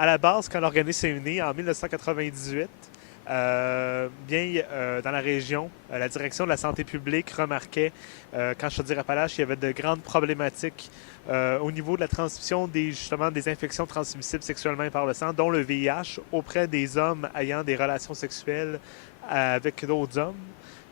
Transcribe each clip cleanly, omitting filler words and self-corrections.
À la base, quand l'organisme est né en 1998, dans la région, la direction de la santé publique remarquait qu'en Chaudière-Appalaches, il y avait de grandes problématiques au niveau de la transmission justement des infections transmissibles sexuellement par le sang, dont le VIH, auprès des hommes ayant des relations sexuelles avec d'autres hommes.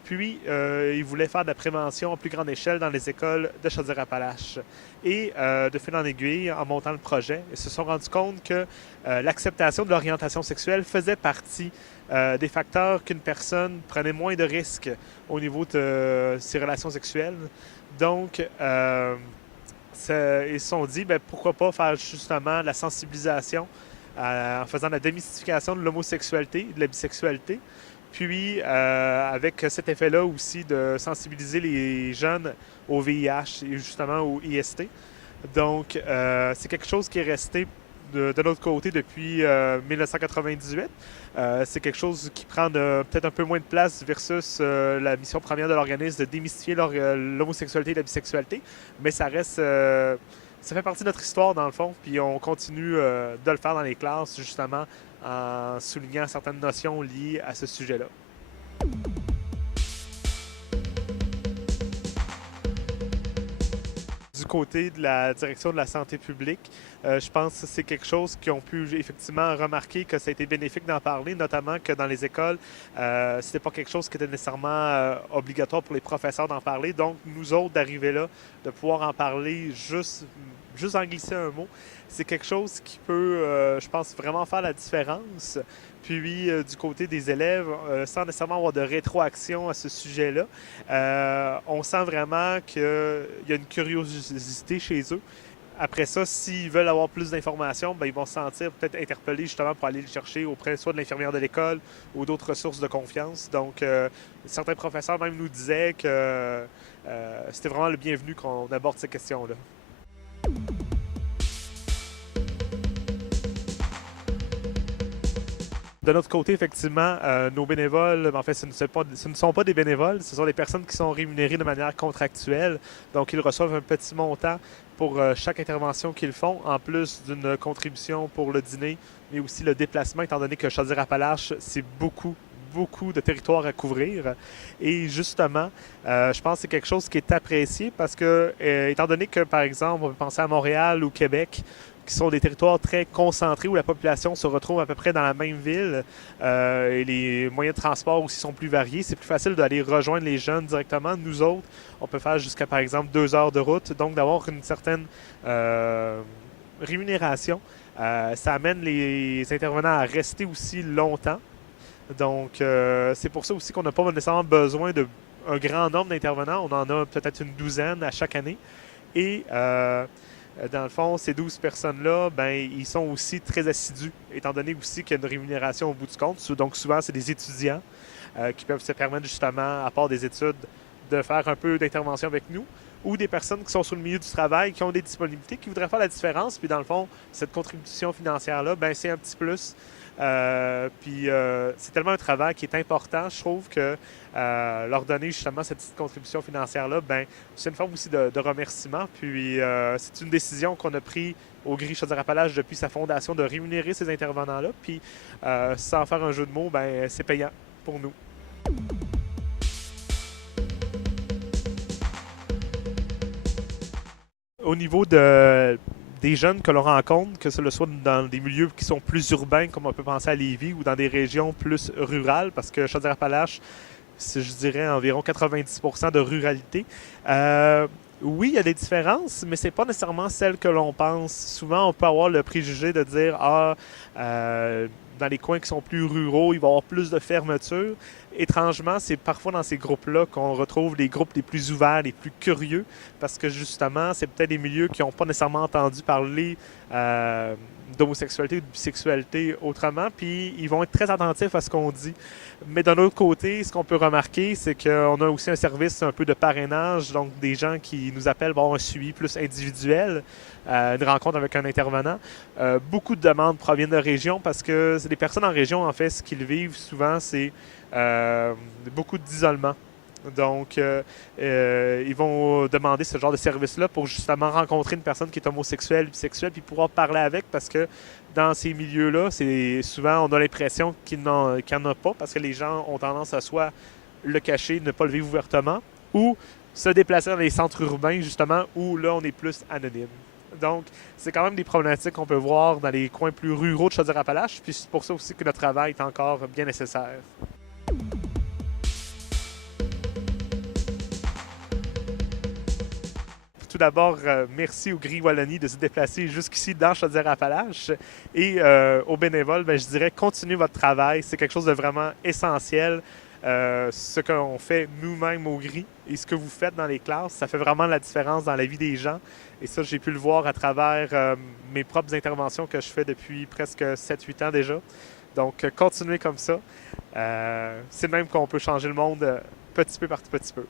Puis, ils voulaient faire de la prévention à plus grande échelle dans les écoles de Chaudière-Appalaches. Et de fil en aiguille, en montant le projet, ils se sont rendus compte que l'acceptation de l'orientation sexuelle faisait partie des facteurs qu'une personne prenait moins de risques au niveau de ses relations sexuelles. Donc, ils se sont dit, ben, pourquoi pas faire justement la sensibilisation en faisant la démystification de l'homosexualité et de la bisexualité. Puis, avec cet effet-là aussi de sensibiliser les jeunes au VIH et justement au IST. Donc, c'est quelque chose qui est resté de notre côté depuis 1998. C'est quelque chose qui prend peut-être un peu moins de place versus la mission première de l'organisme de démystifier l'homosexualité et la bisexualité. Mais ça reste. Ça fait partie de notre histoire, dans le fond, puis on continue de le faire dans les classes, justement, en soulignant certaines notions liées à ce sujet-là. Du côté de la direction de la santé publique, je pense que c'est quelque chose qu'ils ont pu effectivement remarquer que ça a été bénéfique d'en parler, notamment que dans les écoles, c'était pas quelque chose qui était nécessairement obligatoire pour les professeurs d'en parler. Donc, nous autres, d'arriver là, de pouvoir en parler juste en glisser un mot, c'est quelque chose qui peut, je pense, vraiment faire la différence. Puis, du côté des élèves, sans nécessairement avoir de rétroaction à ce sujet-là, on sent vraiment qu'il y a une curiosité chez eux. Après ça, s'ils veulent avoir plus d'informations, ben, ils vont se sentir peut-être interpellés justement pour aller le chercher auprès soit de l'infirmière de l'école ou d'autres ressources de confiance. Donc, certains professeurs même nous disaient que c'était vraiment le bienvenu qu'on aborde ces questions-là. De notre côté, effectivement, nos bénévoles, en fait, ce ne sont pas des bénévoles, ce sont des personnes qui sont rémunérées de manière contractuelle. Donc, ils reçoivent un petit montant pour chaque intervention qu'ils font, en plus d'une contribution pour le dîner, mais aussi le déplacement, étant donné que Chaudière-Appalaches, c'est beaucoup de territoire à couvrir. Et justement, je pense que c'est quelque chose qui est apprécié parce que, étant donné que, par exemple, on peut penser à Montréal ou Québec, qui sont des territoires très concentrés où la population se retrouve à peu près dans la même ville et les moyens de transport aussi sont plus variés. C'est plus facile d'aller rejoindre les jeunes directement. Nous autres, on peut faire jusqu'à, par exemple, 2 heures de route. Donc, d'avoir une certaine rémunération, ça amène les intervenants à rester aussi longtemps. Donc, c'est pour ça aussi qu'on n'a pas nécessairement besoin d'un grand nombre d'intervenants. On en a peut-être une douzaine à chaque année. Et dans le fond, ces 12 personnes-là, ben, ils sont aussi très assidus, étant donné aussi qu'il y a une rémunération au bout du compte. Donc, souvent, c'est des étudiants qui peuvent se permettre justement, à part des études, de faire un peu d'intervention avec nous, ou des personnes qui sont sur le milieu du travail, qui ont des disponibilités, qui voudraient faire la différence. Puis, dans le fond, cette contribution financière-là, ben, c'est un petit plus. C'est tellement un travail qui est important, je trouve que leur donner justement cette petite contribution financière-là, ben, c'est une forme aussi de remerciement. Puis c'est une décision qu'on a prise au Gris Chaudière-Appalaches depuis sa fondation de rémunérer ces intervenants-là. Puis sans faire un jeu de mots, ben, c'est payant pour nous. Au niveau des jeunes que l'on rencontre, que ce soit dans des milieux qui sont plus urbains, comme on peut penser à Lévis, ou dans des régions plus rurales, parce que Chaudière-Appalaches, c'est, je dirais, environ 90% de ruralité. Oui, il y a des différences, mais c'est pas nécessairement celles que l'on pense. Souvent, on peut avoir le préjugé de dire dans les coins qui sont plus ruraux, il va y avoir plus de fermeture. Étrangement, c'est parfois dans ces groupes-là qu'on retrouve les groupes les plus ouverts, les plus curieux, parce que justement, c'est peut-être des milieux qui n'ont pas nécessairement entendu parler d'homosexualité ou de bisexualité autrement, puis ils vont être très attentifs à ce qu'on dit. Mais d'un autre côté, ce qu'on peut remarquer, c'est qu'on a aussi un service un peu de parrainage, donc des gens qui nous appellent pour avoir un suivi plus individuel, une rencontre avec un intervenant. Beaucoup de demandes proviennent de régions parce que les personnes en région, en fait, ce qu'ils vivent souvent, c'est beaucoup d'isolement. Donc, ils vont demander ce genre de service-là pour justement rencontrer une personne qui est homosexuelle, bisexuelle, puis pouvoir parler avec, parce que dans ces milieux-là, c'est souvent, on a l'impression qu'il n'y en a pas, parce que les gens ont tendance à soit le cacher, ne pas le vivre ouvertement, ou se déplacer dans les centres urbains, justement, où là, on est plus anonyme. Donc, c'est quand même des problématiques qu'on peut voir dans les coins plus ruraux de Chaudière-Appalaches, puis c'est pour ça aussi que notre travail est encore bien nécessaire. Tout d'abord, merci au Gris Wallonie de se déplacer jusqu'ici dans Chaudière-Appalaches. Et aux bénévoles, ben, je dirais continuez votre travail. C'est quelque chose de vraiment essentiel. Ce qu'on fait nous-mêmes au Gris et ce que vous faites dans les classes, ça fait vraiment la différence dans la vie des gens. Et ça, j'ai pu le voir à travers mes propres interventions que je fais depuis presque 7-8 ans déjà. Donc, continuez comme ça. C'est même qu'on peut changer le monde petit peu par petit peu.